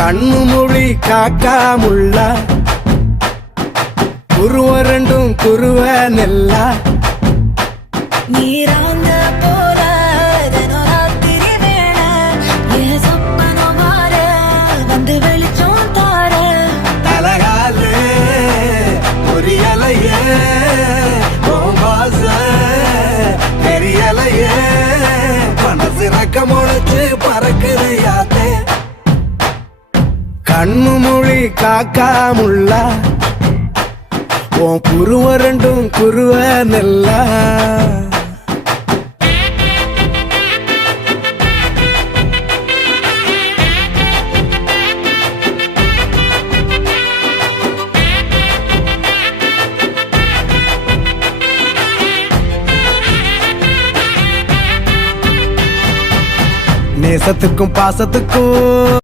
கண்ணு மொழி காக்காமுள்ள குருவ ரெண்டும் குருவ நெல்லா நீராங்க போல தினராத்திரி வேளை என் சொப்பனம் மாற வந்து வெளிச்சம் தார தலகாலே பொரியலையே ஓம்பாச பெரியலையே மனசு ரக்க முளைச்சு பறக்குது யாத்தே கண்ணு மொழி காக்காமுள்ள உன் குருவ ரெண்டும் குருவ நெல்லா நேசத்துக்கும் பாசத்துக்கும்